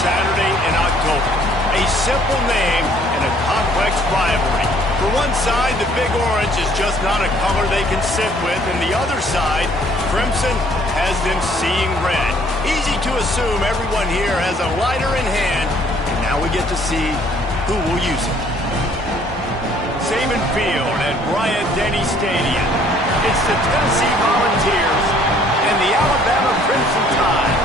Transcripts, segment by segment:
Saturday in October. A simple name and a complex rivalry. For one side, the Big Orange is just not a color they can sit with, and the other side, Crimson, has them seeing red. Easy to assume everyone here has a lighter in hand, and now we get to see who will use it. Saban Field at Bryant-Denny Stadium. It's the Tennessee Volunteers and the Alabama Crimson Tide.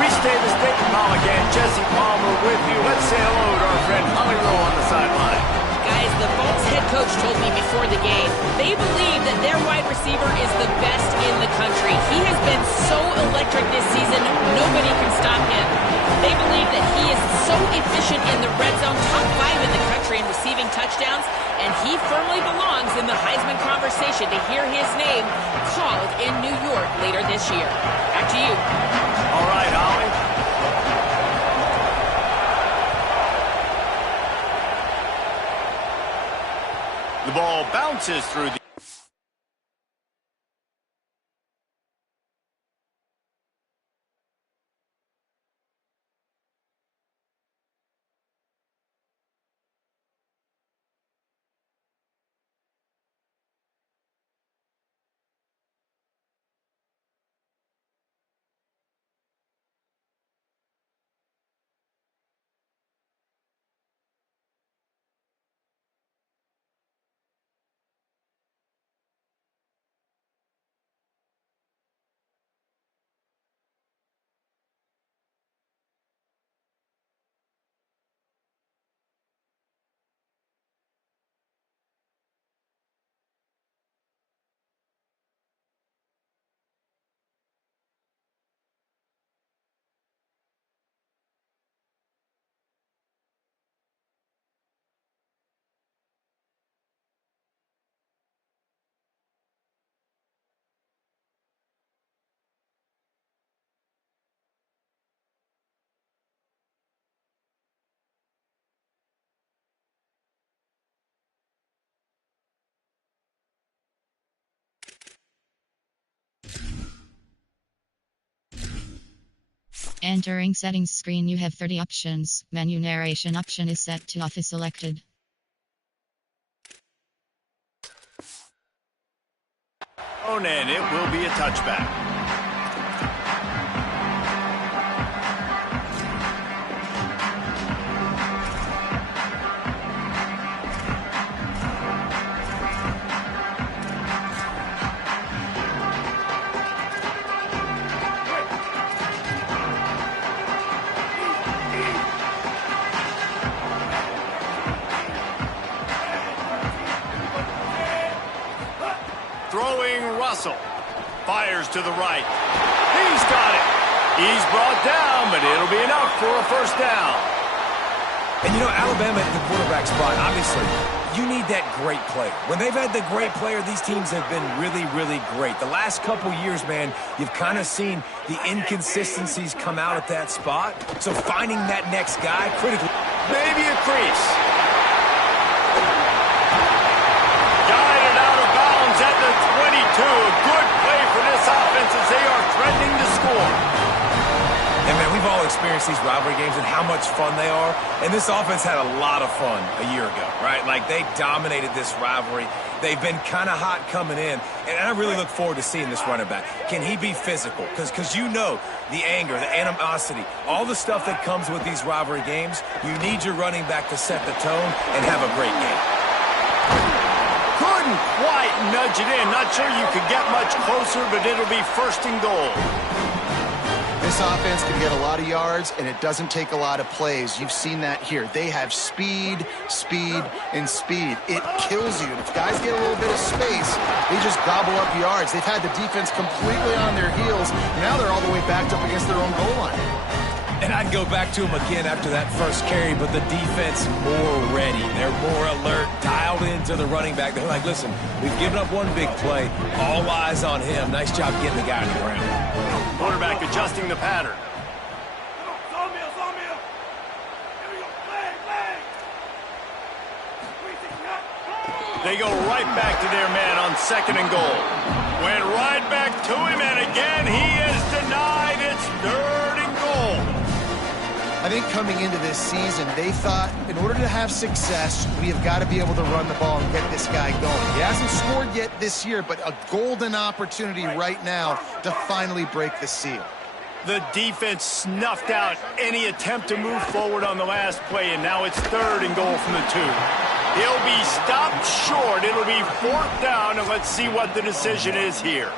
Restate the state call again. Jesse Palmer with you. Let's say hello to our friend Holly Rowe on the sideline. Guys, the Bolts head coach told me before the game, they believe that their wide receiver is the best in the country. He has been so electric this season, nobody can stop him. They believe that he is so efficient in the red zone, top 5 in the country in receiving touchdowns, and he firmly belongs in the Heisman conversation to hear his name called in New York later this year. Back to you. All right, Holly. The ball bounces through the... Entering settings screen, you have 30 options. Menu narration option is set to off is selected. And it will be a touchback. Throwing Russell. Fires to the right. He's got it. He's brought down, but it'll be enough for a first down. And you know, Alabama at the quarterback spot, obviously, you need that great player. When they've had the great player, these teams have been really, really great. The last couple years, man, you've kind of seen the inconsistencies come out at that spot. So finding that next guy, critically. Maybe a crease. Guided out of bounds at the 22. A good play for this offense as they are threatening to score. And man, we've all experienced these rivalry games and how much fun they are. And this offense had a lot of fun a year ago, right? Like, they dominated this rivalry. They've been kind of hot coming in. And I really look forward to seeing this running back. Can he be physical? Because you know the anger, the animosity, all the stuff that comes with these rivalry games, you need your running back to set the tone and have a great game. Couldn't quite nudge it in. Not sure you could get much closer, but it'll be first and goal. This offense can get a lot of yards, and it doesn't take a lot of plays. You've seen that here. They have speed, speed, and speed. It kills you. And if guys get a little bit of space, they just gobble up yards. They've had the defense completely on their heels. Now they're all the way backed up against their own goal line. And I'd go back to him again after that first carry, but the defense more ready. They're more alert, dialed into the running back. They're like, listen, we've given up one big play. All eyes on him. Nice job getting the guy on the ground. Quarterback adjusting the pattern. They go right back to their man on second and goal. Went right back to him, and again he is denied. It's third and goal. I think coming into this season, they thought in order to have success, we have got to be able to run the ball and get this guy going. He hasn't scored yet this year, but a golden opportunity right now to finally break the seal. The defense snuffed out any attempt to move forward on the last play, and now it's 3rd and goal from the 2. He'll be stopped short. It'll be 4th down, and let's see what the decision is here.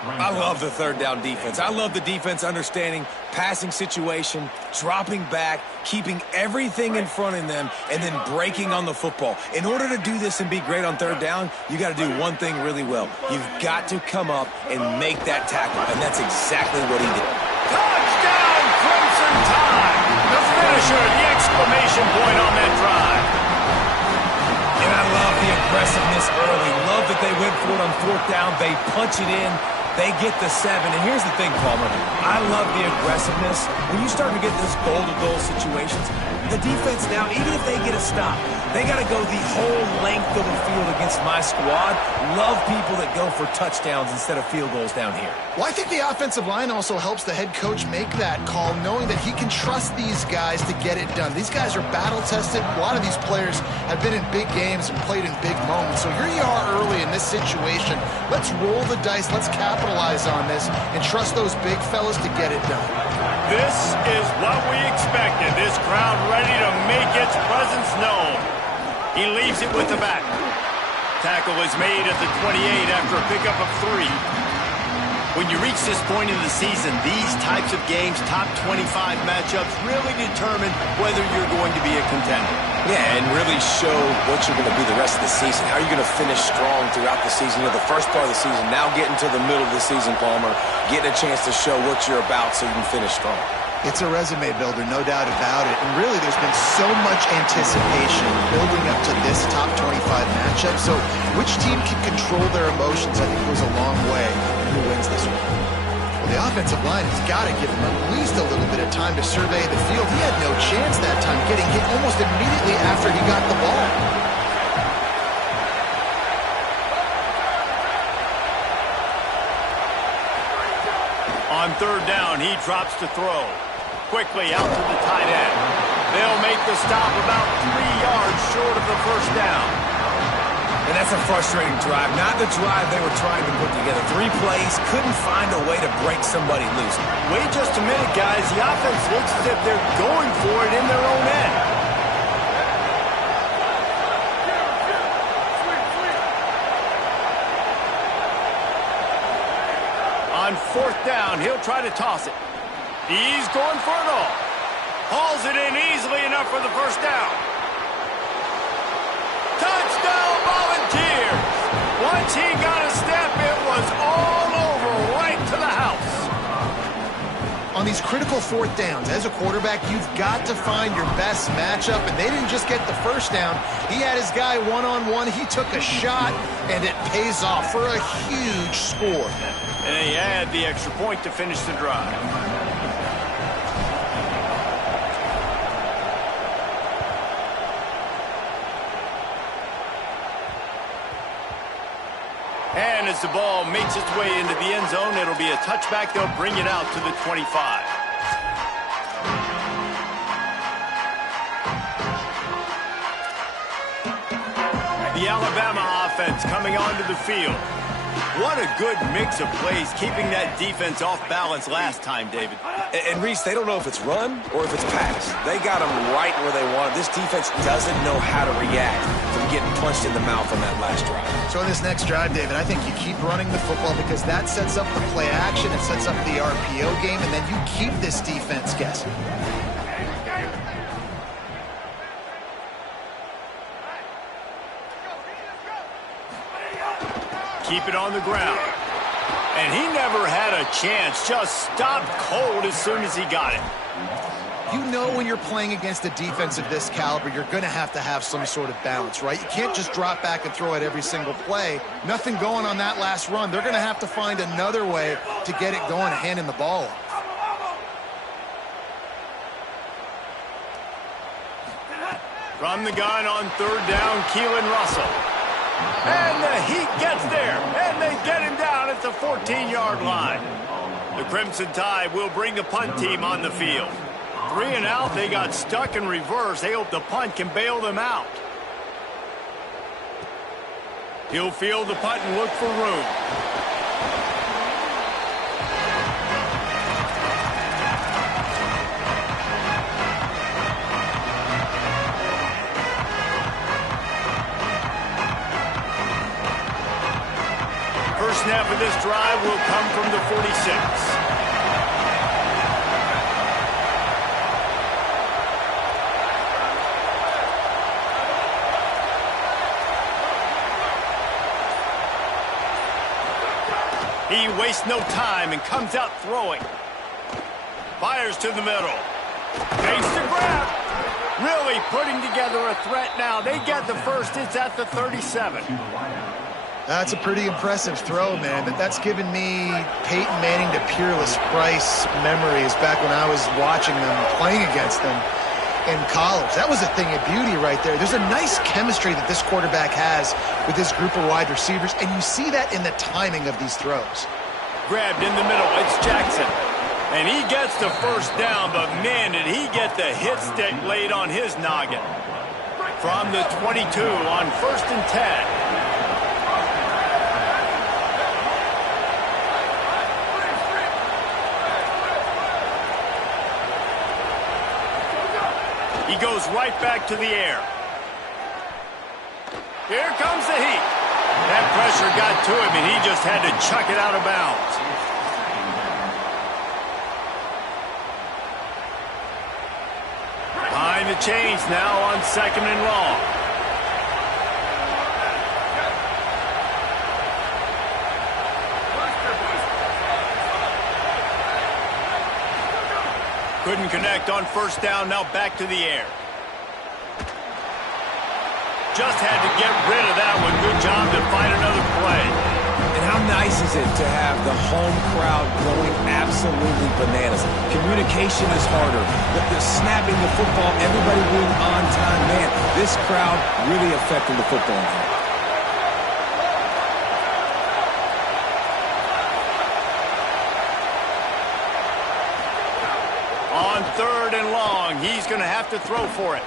I love the 3rd down defense. I love the defense understanding passing situation, dropping back, keeping everything in front of them, and then breaking on the football. In order to do this and be great on 3rd down, you got to do one thing really well. You've got to come up and make that tackle, and that's exactly what he did. Touchdown, Crimson Tide! The finisher, the exclamation point on that drive. And I love the aggressiveness early. Love that they went for it on 4th down. They punch it in. They get the 7. And here's the thing, Palmer. I love the aggressiveness. When you start to get those goal-to-goal situations, the defense now, even if they get a stop, they got to go the whole length of the field against my squad. Love people that go for touchdowns instead of field goals down here. Well, I think the offensive line also helps the head coach make that call, knowing that he can trust these guys to get it done. These guys are battle-tested. A lot of these players have been in big games and played in big moments. So here you are early in this situation. Let's roll the dice. Let's capitalize on this and trust those big fellas to get it done. This is what we expected. This crowd ready to make its presence known. He leaves it with the back. Tackle is made at the 28 after a pickup of 3. When you reach this point in the season, these types of games, top 25 matchups, really determine whether you're going to be a contender. Yeah, and really show what you're going to be the rest of the season. How are you going to finish strong throughout the season? You know, the first part of the season, now getting to the middle of the season, Palmer, getting a chance to show what you're about so you can finish strong. It's a resume builder, no doubt about it. And really, there's been so much anticipation building up to this top 25 matchup. So which team can control their emotions, I think, goes a long way in who wins this one. Well, the offensive line has got to give him at least a little bit of time to survey the field. He had no chance that time, getting hit almost immediately after he got the ball. On 3rd down, he drops to throw. Quickly out to the tight end. They'll make the stop about 3 yards short of the 1st down. And that's a frustrating drive. Not the drive they were trying to put together. 3 plays, couldn't find a way to break somebody loose. Wait just a minute, guys. The offense looks as if they're going for it in their own end. On 4th down, he'll try to toss it. He's going for it all. Hauls it in easily enough for the 1st down. Touchdown, Volunteers! Once he got a step, it was all over, right to the house. On these critical 4th downs, as a quarterback, you've got to find your best matchup, and they didn't just get the 1st down. He had his guy one-on-one. He took a shot, and it pays off for a huge score. And he had the extra point to finish the drive. And as the ball makes its way into the end zone, it'll be a touchback. They'll bring it out to the 25. The Alabama offense coming onto the field. What a good mix of plays, keeping that defense off balance last time, David. And Reese, they don't know if it's run or if it's pass. They got them right where they want it. This defense doesn't know how to react from getting punched in the mouth on that last drive. So in this next drive, David, I think you keep running the football because that sets up the play action, it sets up the RPO game, and then you keep this defense guessing. Keep it on the ground. And he never had a chance, just stopped cold as soon as he got it. You know when you're playing against a defense of this caliber, you're going to have some sort of balance, right? You can't just drop back and throw it every single play. Nothing going on that last run. They're going to have to find another way to get it going, handing the ball off. From the gun on 3rd down, Keelan Russell. And the Heat gets there, and they get him down at the 14-yard line. The Crimson Tide will bring the punt team on the field. 3 and out, they got stuck in reverse. They hope the punt can bail them out. He'll field the punt and look for room. First snap of this drive will come from the 46. He wastes no time and comes out throwing. Fires to the middle. Takes the grab. Really putting together a threat now. They get the first. It's at the 37. That's a pretty impressive throw, man. But that's given me Peyton Manning to Peerless Price memories back when I was watching them, playing against them in college. That was a thing of beauty right there. There's a nice chemistry that this quarterback has with this group of wide receivers, and you see that in the timing of these throws. Grabbed in the middle. It's Jackson. And he gets the first down, but man, did he get the hit stick laid on his noggin. From the 22 on 1st and 10. He goes right back to the air. Here comes the heat. That pressure got to him, and he just had to chuck it out of bounds. Behind the chains now on 2nd and long. Couldn't connect on 1st down, now back to the air. Just had to get rid of that one. Good job to find another play. And how nice is it to have the home crowd going absolutely bananas? Communication is harder. The snapping the football, everybody being on time. Man, this crowd really affecting the football game. On 3rd and long, he's going to have to throw for it.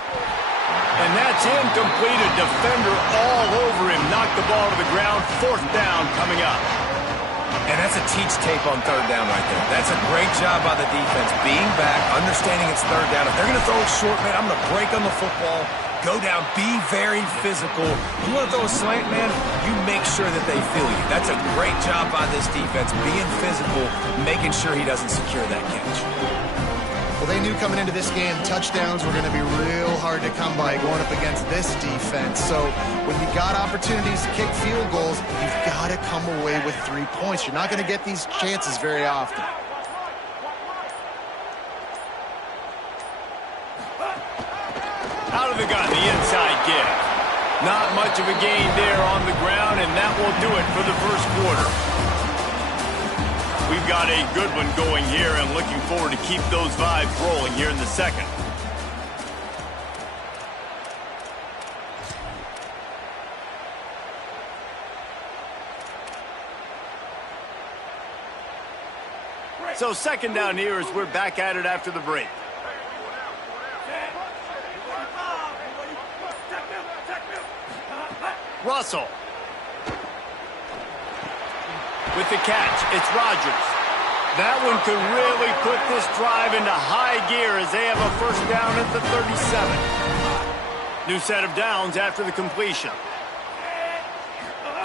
And that's incomplete. A defender all over him. Knocked the ball to the ground. 4th down coming up. And that's a teach tape on 3rd down right there. That's a great job by the defense. Being back, understanding it's 3rd down. If they're going to throw it short, man, I'm going to break on the football. Go down, be very physical. You want to throw a slant, man, you make sure that they feel you. That's a great job by this defense, being physical, making sure he doesn't secure that catch. Well, they knew coming into this game touchdowns were going to be real hard to come by going up against this defense. So when you got opportunities to kick field goals, you've got to come away with 3 points. You're not going to get these chances very often. Out of the gun, the inside give. Not much of a gain there on the ground, and that will do it for the 1st quarter. We've got a good one going here and looking forward to keep those vibes rolling here in the 2nd. So 2nd down here as we're back at it after the break. Russell. With the catch, it's Rodgers. That one could really put this drive into high gear as they have a 1st down at the 37. New set of downs after the completion.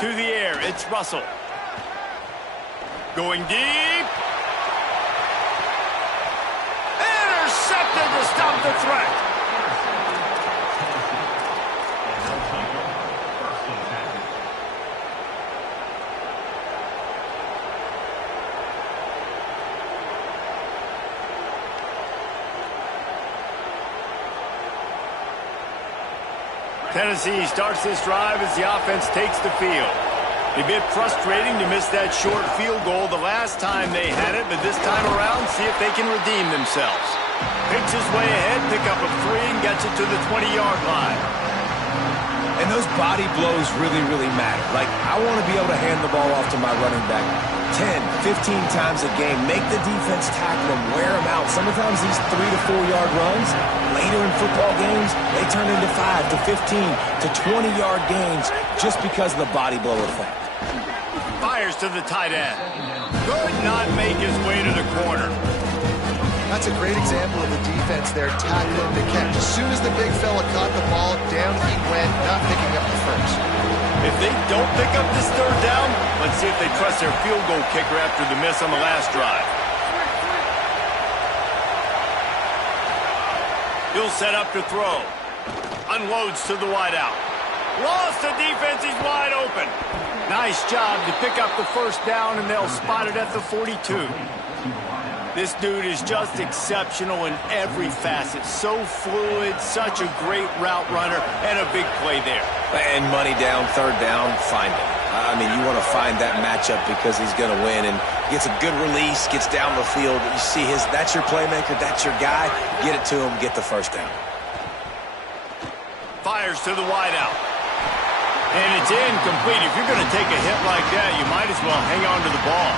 To the air, it's Russell. Going deep. Intercepted to stop the threat. Tennessee starts this drive as the offense takes the field. A bit frustrating to miss that short field goal the last time they had it, but this time around, see if they can redeem themselves. Picks his way ahead, pick up a 3, and gets it to the 20-yard line. And those body blows really, really matter. Like, I want to be able to hand the ball off to my running back 10, 15 times a game. Make the defense tackle him, wear him out. Sometimes these 3 to 4 yard runs, later in football games, they turn into 5 to 15 to 20-yard gains just because of the body blow effect. Fires to the tight end. Could not make his way to the corner. That's a great example of the defense there, tackling the catch. As soon as the big fella caught the ball, down he went, not picking up the first. If they don't pick up this third down, let's see if they trust their field goal kicker after the miss on the last drive. He'll set up to throw. Unloads to the wideout. Lost the defense, he's wide open. Nice job to pick up the first down, and they'll spot it at the 42. This dude is just exceptional in every facet. So fluid, such a great route runner, and a big play there. And money down, third down, find him. I mean, you want to find that matchup because he's going to win, and gets a good release, gets down the field. You see that's your playmaker, that's your guy. Get it to him, get the first down. Fires to the wideout. And it's incomplete. If you're going to take a hit like that, you might as well hang on to the ball.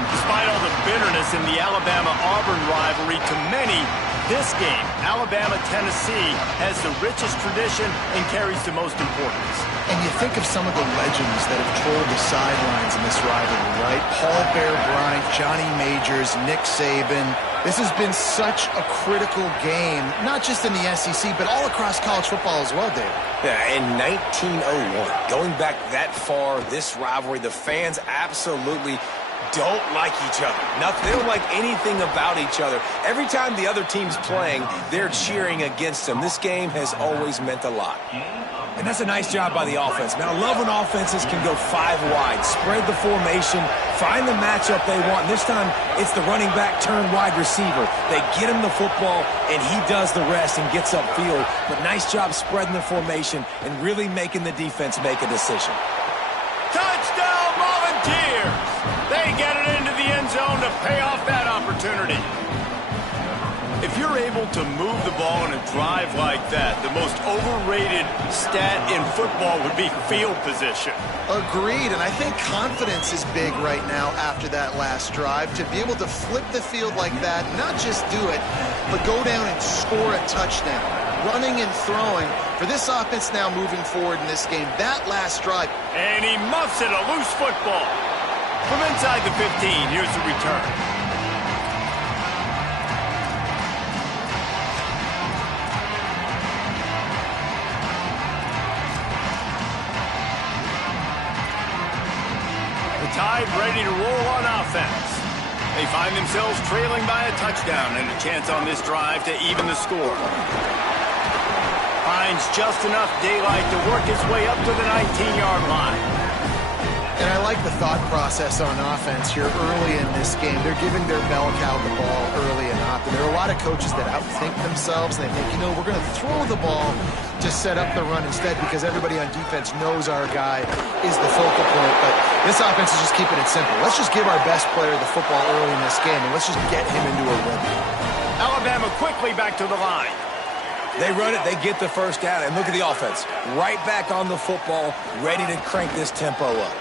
Despite all the bitterness in the Alabama-Auburn rivalry, to many, this game, Alabama-Tennessee, has the richest tradition and carries the most importance. And you think of some of the legends that have trolled the sidelines in this rivalry, right? Paul Bear Bryant, Johnny Majors, Nick Saban. This has been such a critical game, not just in the SEC, but all across college football as well, David. Yeah, in 1901, going back that far, this rivalry, the fans absolutely don't like each other. They don't like anything about each other. Every time the other team's playing, they're cheering against them. This game has always meant a lot. And that's a nice job by the offense. Man, I love when offenses can go 5 wide, spread the formation, find the matchup they want. And this time, it's the running back turned wide receiver. They get him the football, and he does the rest and gets upfield. But nice job spreading the formation and really making the defense make a decision. Touchdown, Volunteers! They get it into the end zone to pay off that opportunity. If you're able to move the ball in a drive like that, the most overrated stat in football would be field position. Agreed, and I think confidence is big right now after that last drive. To be able to flip the field like that, not just do it, but go down and score a touchdown. Running and throwing for this offense now moving forward in this game. That last drive. And he muffs it, a loose football. From inside the 15, here's the return. The Tide ready to roll on offense. They find themselves trailing by a touchdown and a chance on this drive to even the score. Finds just enough daylight to work his way up to the 19-yard line. And I like the thought process on offense here early in this game. They're giving their bell cow the ball early and often. There are a lot of coaches that outthink themselves, and they think, we're going to throw the ball to set up the run instead because everybody on defense knows our guy is the focal point. But this offense is just keeping it simple. Let's just give our best player the football early in this game, and let's just get him into a rhythm. Alabama quickly back to the line. They run it, they get the first down, and look at the offense. Right back on the football, ready to crank this tempo up.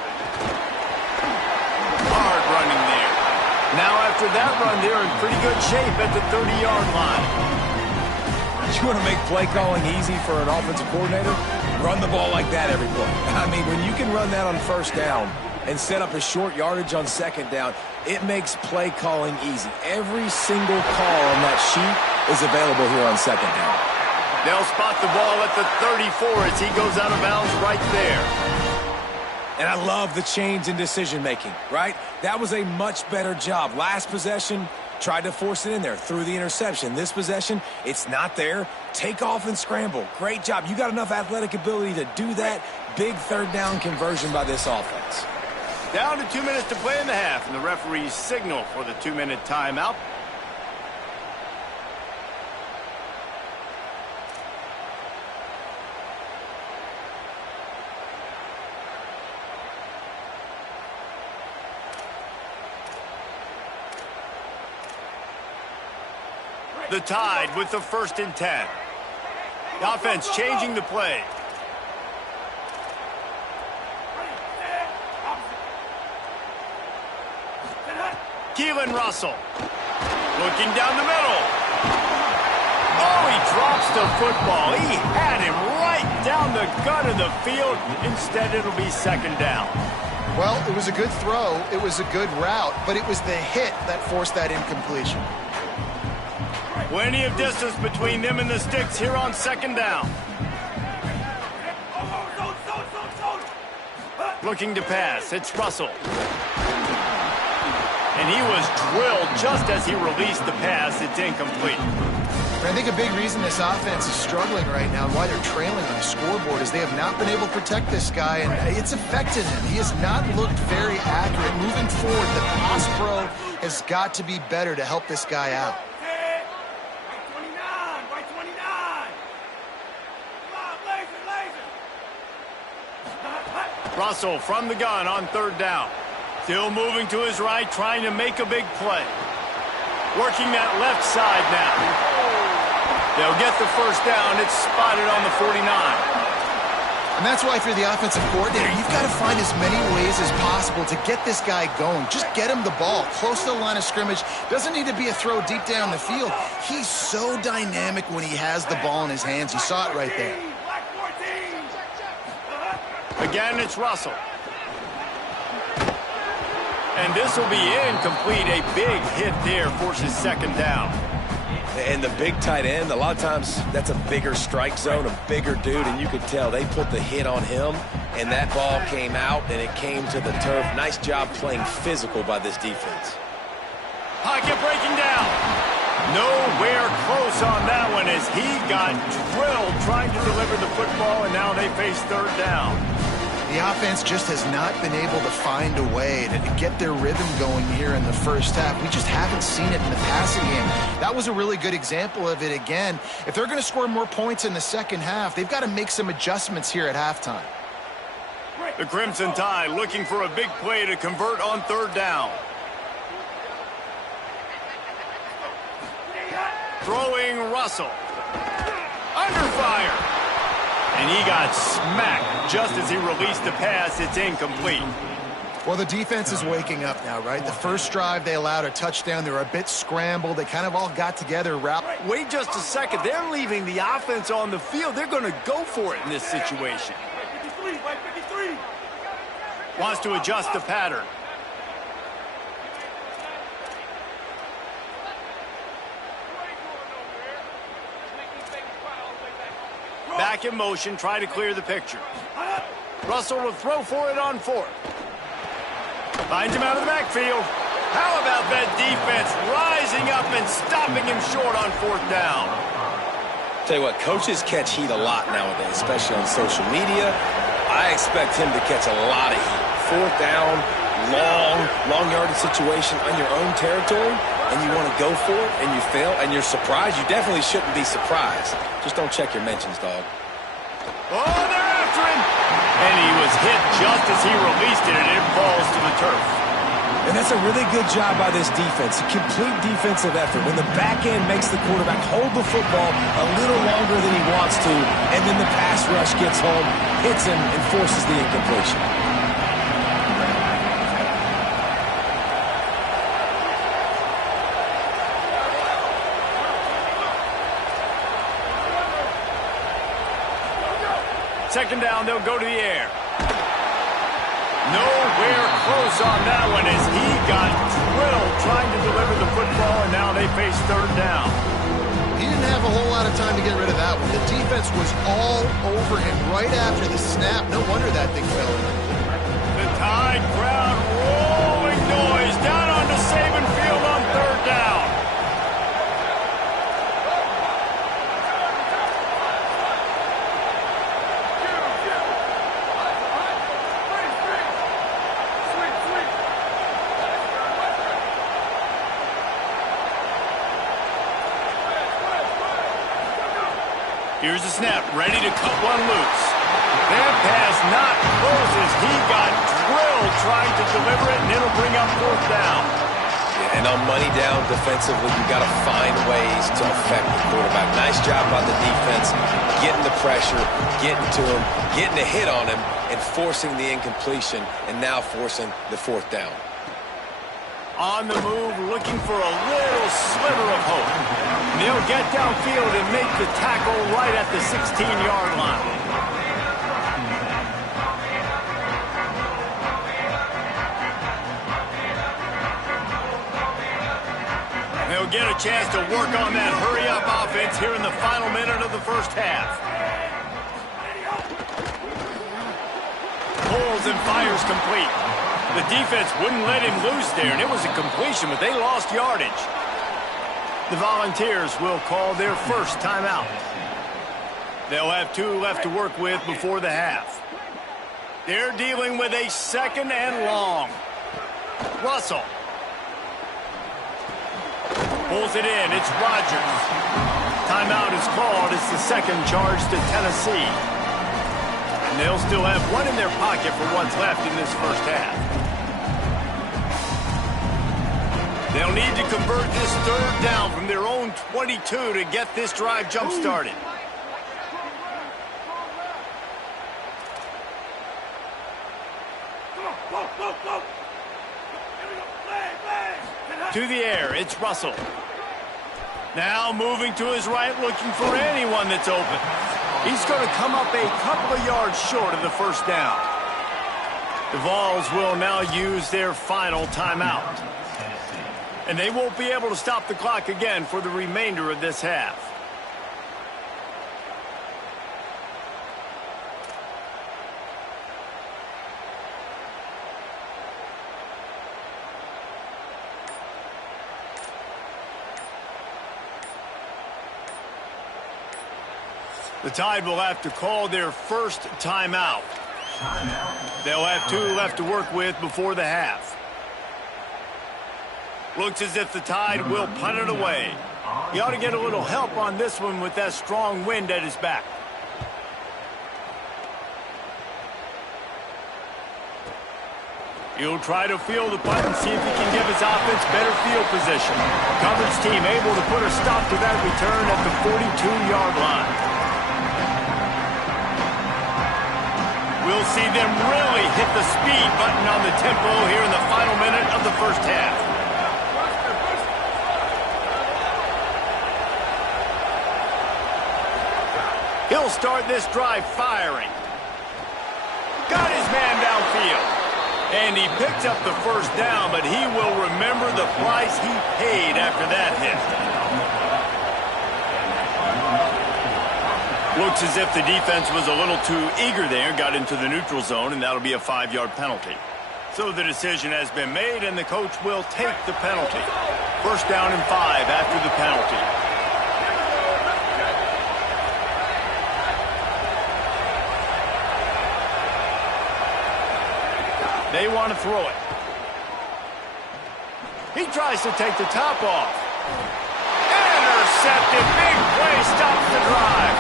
Hard running there. Now after that run, they're in pretty good shape at the 30-yard line. You want to make play calling easy for an offensive coordinator? Run the ball like that every play. I mean, when you can run that on first down and set up a short yardage on second down, it makes play calling easy. Every single call on that sheet is available here on second down. They'll spot the ball at the 34 as he goes out of bounds right there. And I love the change in decision-making, right? That was a much better job. Last possession, tried to force it in there, threw the interception. This possession, it's not there. Take off and scramble. Great job. You got enough athletic ability to do that. Big third down conversion by this offense. Down to 2 minutes to play in the half, and the referees signal for the 2-minute timeout. The Tide with the 1st and 10. The offense changing the play. Keelan Russell. Looking down the middle. Oh, he drops the football. He had him right down the gut of the field. Instead, it'll be second down. Well, it was a good throw. It was a good route, but it was the hit that forced that incompletion. Plenty of distance between them and the sticks here on second down. Looking to pass. It's Russell. And he was drilled just as he released the pass. It's incomplete. I think a big reason this offense is struggling right now and why they're trailing on the scoreboard is they have not been able to protect this guy, and it's affected him. He has not looked very accurate. Moving forward, the pass pro has got to be better to help this guy out. Russell from the gun on third down. Still moving to his right, trying to make a big play. Working that left side now. They'll get the first down. It's spotted on the 49. And that's why if you're the offensive coordinator, you've got to find as many ways as possible to get this guy going. Just get him the ball close to the line of scrimmage. Doesn't need to be a throw deep down the field. He's so dynamic when he has the ball in his hands. You saw it right there. Again, it's Russell. And this will be incomplete. A big hit there forces second down. And the big tight end, a lot of times that's a bigger strike zone, a bigger dude, and you could tell they put the hit on him, and that ball came out, and it came to the turf. Nice job playing physical by this defense. Pocket breaking down. Nowhere close on that one as he got drilled trying to deliver the football, and now they face third down. The offense just has not been able to find a way to get their rhythm going here in the first half. We just haven't seen it in the passing game. That was a really good example of it again. If they're going to score more points in the second half, they've got to make some adjustments here at halftime. The Crimson Tide looking for a big play to convert on third down. Throwing Russell. Under fire. And he got smacked just as he released the pass. It's incomplete. Well, the defense is waking up now, right? The first drive, they allowed a touchdown. They were a bit scrambled. They kind of all got together. Wait just a second. They're leaving the offense on the field. They're going to go for it in this situation. Wants to adjust the pattern. Back in motion, try to clear the picture. Russell will throw for it on fourth. Finds him out of the backfield. How about that defense rising up and stopping him short on fourth down? Tell you what, coaches catch heat a lot nowadays, especially on social media. I expect him to catch a lot of heat. Fourth down, long yardage situation on your own territory, and you want to go for it, and you fail, and you're surprised. You definitely shouldn't be surprised. Just don't check your mentions, dog. Oh, they're after him! And he was hit just as he released it, and it falls to the turf. And that's a really good job by this defense, a complete defensive effort. When the back end makes the quarterback hold the football a little longer than he wants to, and then the pass rush gets home, hits him, and forces the incompletion. Second down, they'll go to the air. Nowhere close on that one as he got drilled trying to deliver the football, and now they face third down. He didn't have a whole lot of time to get rid of that one. The defense was all over him right after the snap. No wonder that thing fell in. The Tide crowd rolling noise down onto Saban Field on third down. Here's the snap, ready to cut one loose. That pass not close as he got drilled trying to deliver it, and it'll bring up fourth down. Yeah, and on money down defensively, you got to find ways to affect the quarterback. Nice job by the defense, getting the pressure, getting to him, getting a hit on him, and forcing the incompletion, and now forcing the fourth down. on the move, looking for a little sliver of hope. And they'll get downfield and make the tackle right at the 16-yard line. They'll get a chance to work on that hurry-up offense here in the final minute of the first half. Pulls and fires complete. The defense wouldn't let him loose there, and it was a completion, but they lost yardage. The Volunteers will call their first timeout. They'll have 2 left to work with before the half. They're dealing with a 2nd and long. Russell pulls it in. It's Rodgers. Timeout is called. It's the 2nd charge to Tennessee. And they'll still have 1 in their pocket for what's left in this first half. They'll need to convert this 3rd down from their own 22 to get this drive jump-started. To the air, it's Russell. Now moving to his right, looking for anyone that's open. He's going to come up a couple of yards short of the 1st down. The Vols will now use their final timeout. And they won't be able to stop the clock again for the remainder of this half. The Tide will have to call their first timeout. They'll have 2 left to work with before the half. Looks as if the Tide will punt it away. He ought to get a little help on this one with that strong wind at his back. He'll try to field the punt and see if he can give his offense better field position. Coverage team able to put a stop to that return at the 42-yard line. We'll see them really hit the speed button on the tempo here in the final minute of the first half. He'll start this drive firing. Got his man downfield. And he picked up the 1st down, but he will remember the price he paid after that hit. Looks as if the defense was a little too eager there, got into the neutral zone, and that'll be a 5-yard penalty. So the decision has been made, and the coach will take the penalty. 1st down and 5 after the penalty. They want to throw it. He tries to take the top off. Intercepted. Big play stops the drive.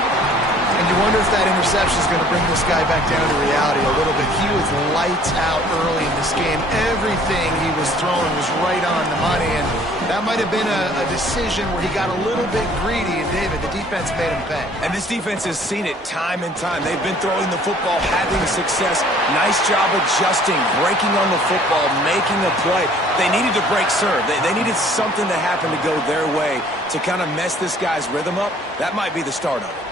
And you wonder if that interception is going to bring this guy back down to reality a little bit. He was lights out early in this game. Everything he was throwing was right on the money, and that might have been a decision where he got a little bit greedy, and David, the defense made him pay. And this defense has seen it time and time. They've been throwing the football, having success. Nice job adjusting, breaking on the football, making a play. They needed to break serve. They needed something to happen to go their way to kind of mess this guy's rhythm up. That might be the start of it.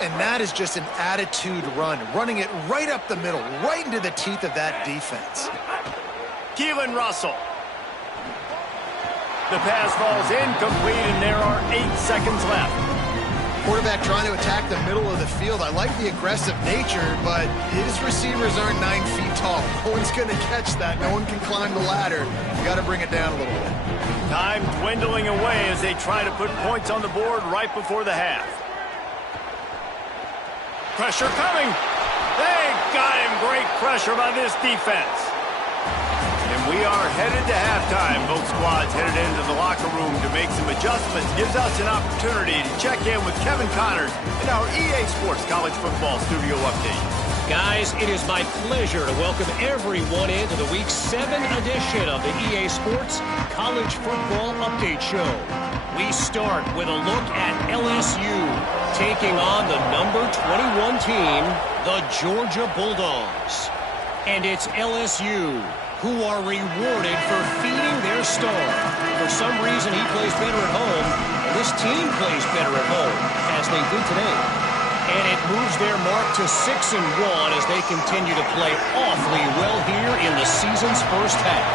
And that is just an attitude run, running it right up the middle, right into the teeth of that defense. Keelan Russell. The pass falls incomplete, and there are 8 seconds left. Quarterback trying to attack the middle of the field. I like the aggressive nature, but his receivers aren't 9 feet tall. No one's going to catch that. No one can climb the ladder. You got to bring it down a little bit. Time dwindling away as they try to put points on the board right before the half. Pressure coming. They got him. Great pressure by this defense. And we are headed to halftime. Both squads headed into the locker room to make some adjustments. Gives us an opportunity to check in with Kevin Connors in our EA Sports College Football Studio Update. Guys, it is my pleasure to welcome everyone into the Week 7 edition of the EA Sports College Football Update Show. We start with a look at LSU taking on the number 21 team, the Georgia Bulldogs. And it's LSU who are rewarded for feeding their star. For some reason, he plays better at home, and this team plays better at home, as they did today. And it moves their mark to 6-1 as they continue to play awfully well here in the season's first half.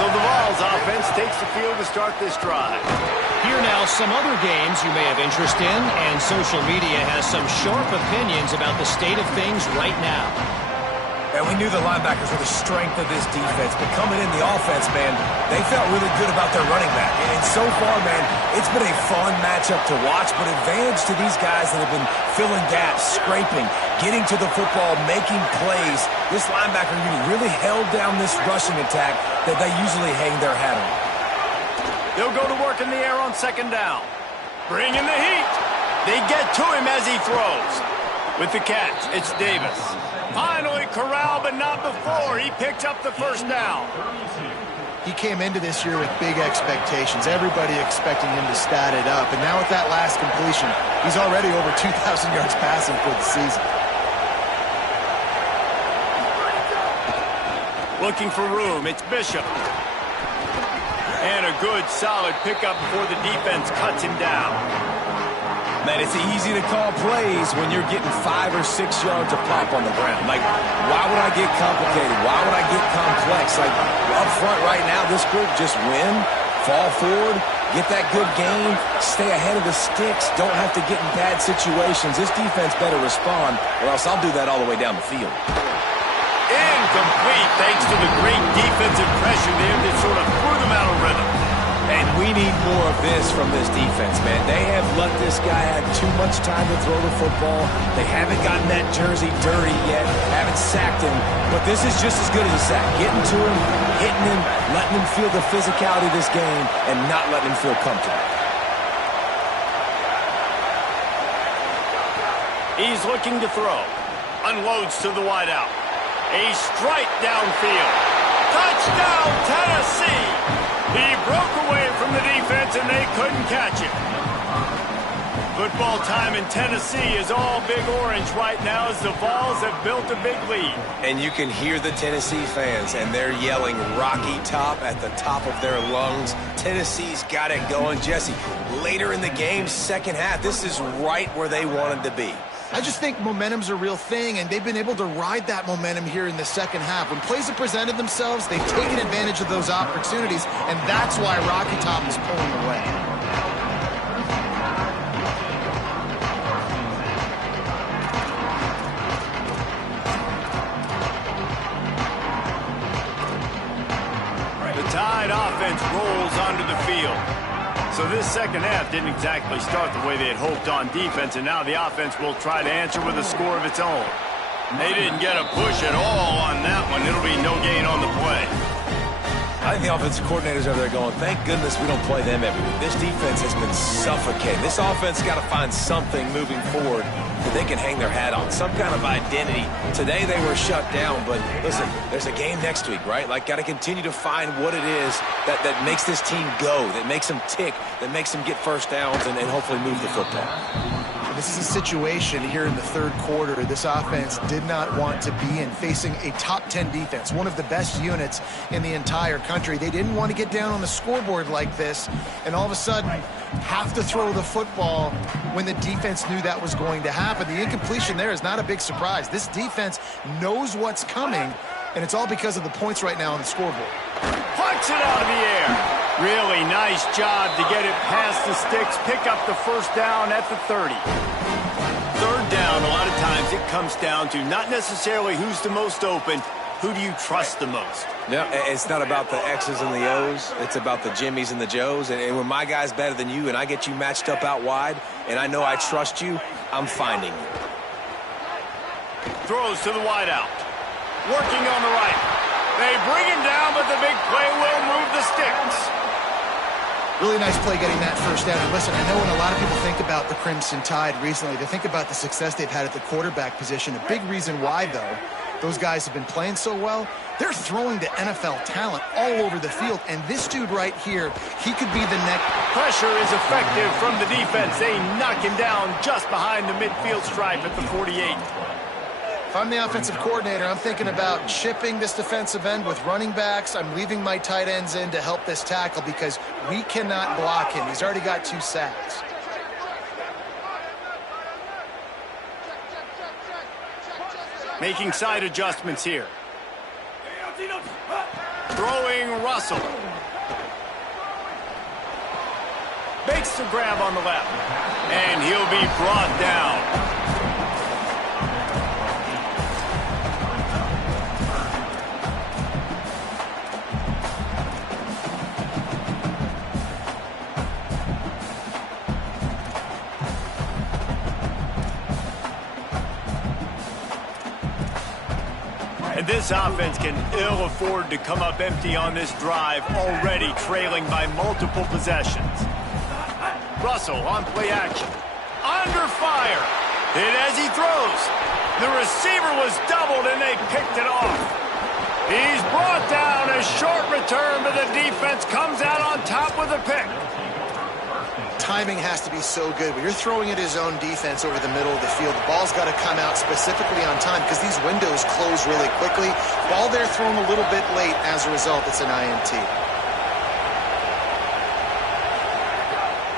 So the Vols offense takes the field to start this drive. Here now, some other games you may have interest in, and social media has some sharp opinions about the state of things right now. And we knew the linebackers were the strength of this defense, but coming in the offense, man, they felt really good about their running back. And so far, man, it's been a fun matchup to watch, but advantage to these guys that have been filling gaps, scraping, getting to the football, making plays. This linebacker unit really held down this rushing attack that they usually hang their hat on. They'll go to work in the air on second down. Bring in the heat. They get to him as he throws. With the catch, it's Davis. Finally corralled, but not before. He picked up the first down. He came into this year with big expectations. Everybody expecting him to stat it up. And now with that last completion, he's already over 2,000 yards passing for the season. Looking for room, it's Bishop. And a good, solid pickup before the defense cuts him down. Man, it's easy to call plays when you're getting 5 or 6 yards of pop on the ground. Like, why would I get complicated? Why would I get complex? Like, up front right now, this group just win, fall forward, get that good game, stay ahead of the sticks, don't have to get in bad situations. This defense better respond, or else I'll do that all the way down the field. Incomplete, thanks to the great defensive pressure there that sort of threw them out of rhythm. And we need more of this from this defense, man. They have let this guy have too much time to throw the football. They haven't gotten that jersey dirty yet, haven't sacked him. But this is just as good as a sack. Getting to him, hitting him, letting him feel the physicality of this game, and not letting him feel comfortable. He's looking to throw. Unloads to the wideout. A strike downfield. Touchdown, Tennessee! He broke away from the defense, and they couldn't catch him. Football time in Tennessee is all Big Orange right now as the Vols have built a big lead. And you can hear the Tennessee fans, and they're yelling Rocky Top at the top of their lungs. Tennessee's got it going. Jesse, later in the game, second half, this is right where they wanted to be. I just think momentum's a real thing, and they've been able to ride that momentum here in the second half. When plays have presented themselves, they've taken advantage of those opportunities, and that's why Rocky Top is pulling away. The Tide offense rolls onto the field. So this second half didn't exactly start the way they had hoped on defense, and now the offense will try to answer with a score of its own. They didn't get a push at all on that one. It'll be no gain on the play. I think the offensive coordinators over there going, thank goodness we don't play them every week. This defense has been suffocating. This offense has got to find something moving forward that they can hang their hat on, some kind of identity. Today they were shut down, but listen, there's a game next week, right? Like, got to continue to find what it is that makes this team go, that makes them tick, that makes them get first downs and hopefully move the football. This is a situation here in the third quarter this offense did not want to be in, facing a top 10 defense, one of the best units in the entire country. They didn't want to get down on the scoreboard like this and all of a sudden have to throw the football when the defense knew that was going to happen. The incompletion there is not a big surprise. This defense knows what's coming, and it's all because of the points right now on the scoreboard. Punch it out of the air. Really nice job to get it past the sticks, pick up the first down at the 30. Third down, a lot of times it comes down to not necessarily who's the most open, who do you trust the most? No, it's not about the X's and the O's. It's about the Jimmies and the Joes. And when my guy's better than you and I get you matched up out wide and I know I trust you, I'm finding you. Throws to the wideout. Working on the right. They bring him down, but the big play will move the sticks. Really nice play getting that first down. And listen, I know when a lot of people think about the Crimson Tide recently, they think about the success they've had at the quarterback position. A big reason why, though, those guys have been playing so well, they're throwing to NFL talent all over the field. And this dude right here, he could be the next. Pressure is effective from the defense. They knock him down just behind the midfield stripe at the 48. If I'm the offensive coordinator, I'm thinking about chipping this defensive end with running backs. I'm leaving my tight ends in to help this tackle because we cannot block him. He's already got 2 sacks. Making side adjustments here. Throwing Russell. Makes the grab on the left. And he'll be brought down. And this offense can ill afford to come up empty on this drive, already trailing by multiple possessions. Russell on play action. Under fire. Hit as he throws. The receiver was doubled and they picked it off. He's brought down. A short return, but the defense comes out on top with a pick. Timing has to be so good. When you're throwing at his own defense over the middle of the field, the ball's got to come out specifically on time because these windows close really quickly. Ball there thrown a little bit late. As a result, it's an INT.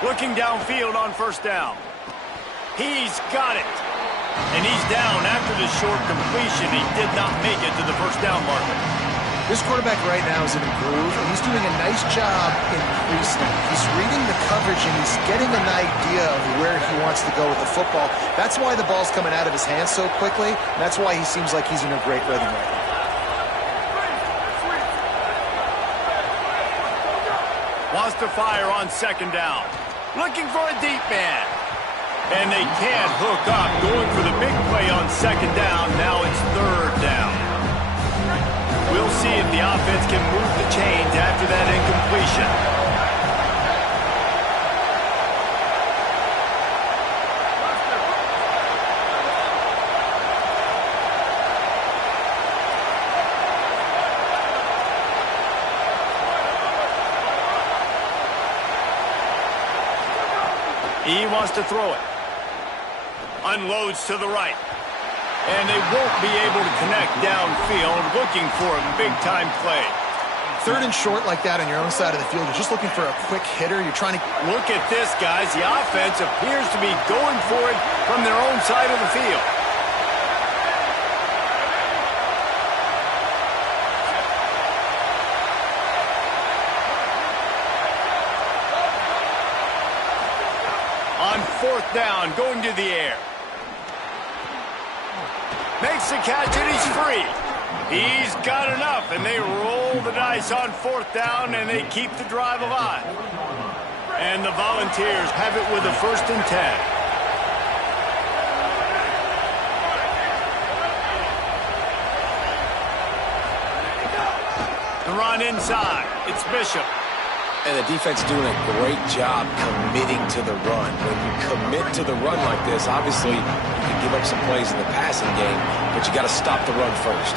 Looking downfield on first down. He's got it. And he's down after the short completion. He did not make it to the first down marker. This quarterback right now is in a groove, and he's doing a nice job in pre-snap. He's reading the coverage, and he's getting an idea of where he wants to go with the football. That's why the ball's coming out of his hands so quickly, and that's why he seems like he's in a great rhythm right now. Wants to fire on second down. Looking for a deep man. And they can't hook up. Going for the big play on second down. Now it's third down. We'll see if the offense can move the chains after that incompletion. He wants to throw it. Unloads to the right. And they won't be able to connect downfield, looking for a big-time play. Third and short like that on your own side of the field, you're just looking for a quick hitter. You're trying to... Look at this, guys. The offense appears to be going for it from their own side of the field. On fourth down, going to the air. Makes the catch and he's free. He's got enough, and they roll the dice on fourth down, and they keep the drive alive. And the Volunteers have it with a 1st and 10. The run inside. It's Bishop. And the defense doing a great job committing to the run. When you commit to the run like this, obviously you can give up some plays in the passing game, but you got to stop the run first.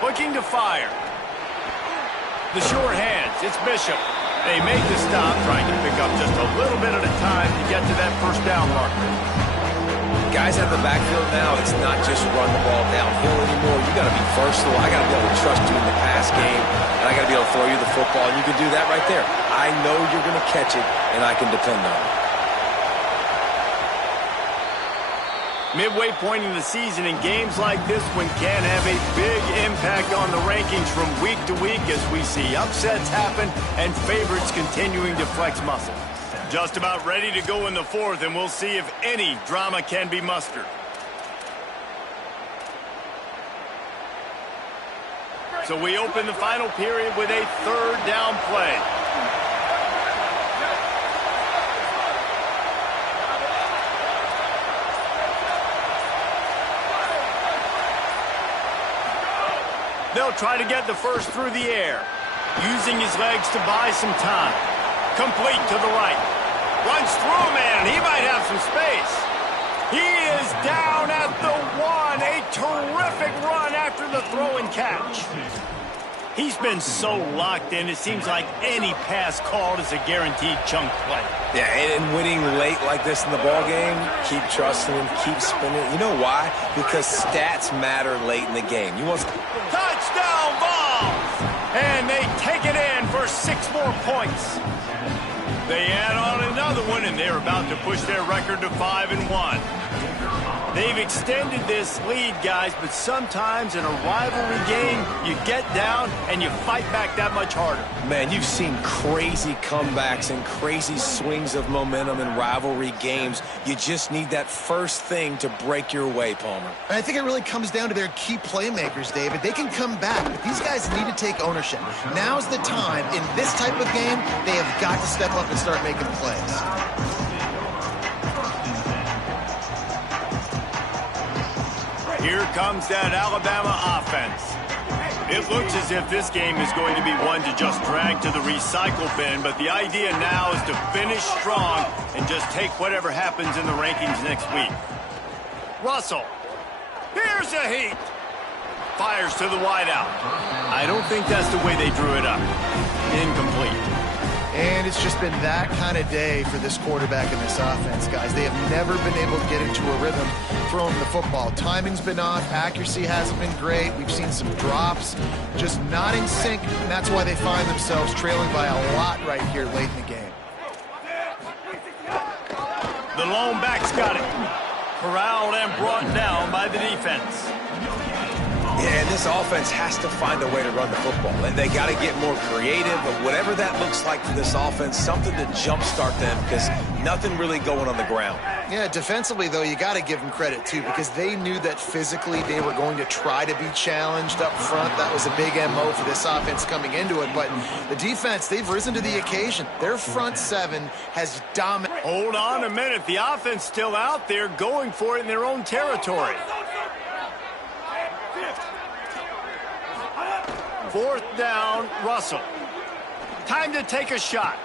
Looking to fire. The sure hands. It's Bishop. They make the stop, trying to pick up just a little bit at a time to get to that first down marker. Guys at the backfield now, it's not just run the ball downhill anymore. You got to be versatile. I got to be able to trust you in the pass game, and I got to be able to throw you the football, and you can do that right there. I know you're going to catch it, and I can depend on it. Midway point in the season, in games like this one can have a big impact on the rankings from week to week as we see upsets happen and favorites continuing to flex muscle. Just about ready to go in the fourth, and we'll see if any drama can be mustered. So we open the final period with a third down play. They'll try to get the first through the air, using his legs to buy some time. Complete to the right. Runs through a man, and he might have some space. He is down at the 1. A terrific run after the throw and catch. He's been so locked in, it seems like any pass called is a guaranteed chunk play. Yeah, and winning late like this in the ball game, keep trusting him, keep spinning. You know why? Because stats matter late in the game. You want touchdown Vols! And they take it in for 6 more points. They add on another one, and they're about to push their record to 5-1. They've extended this lead, guys, but sometimes in a rivalry game, you get down and you fight back that much harder. Man, you've seen crazy comebacks and crazy swings of momentum in rivalry games. You just need that first thing to break your way, Palmer. And I think it really comes down to their key playmakers, David. They can come back, but these guys need to take ownership. Now's the time. In this type of game, they have got to step up and start making plays. Here comes that Alabama offense. It looks as if this game is going to be one to just drag to the recycle bin, but the idea now is to finish strong and just take whatever happens in the rankings next week. Russell, here's a heat. Fires to the wideout. I don't think that's the way they drew it up. Incomplete. And it's just been that kind of day for this quarterback and this offense, guys. They have never been able to get into a rhythm throwing the football. Timing's been off. Accuracy hasn't been great. We've seen some drops, just not in sync, and that's why they find themselves trailing by a lot right here late in the game. The lone back's got it. Corralled and brought down by the defense. Yeah, and this offense has to find a way to run the football. They got to get more creative, but whatever that looks like for this offense, something to jumpstart them because nothing really going on the ground. Yeah, defensively, though, you got to give them credit, too, because they knew that physically they were going to try to be challenged up front. That was a big MO for this offense coming into it, but the defense, they've risen to the occasion. Their front seven has dominated. Hold on a minute. The offense still out there going for it in their own territory. 4th down, Russell. Time to take a shot.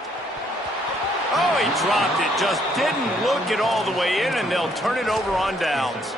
Oh, he dropped it. Just didn't look it all the way in, and they'll turn it over on downs.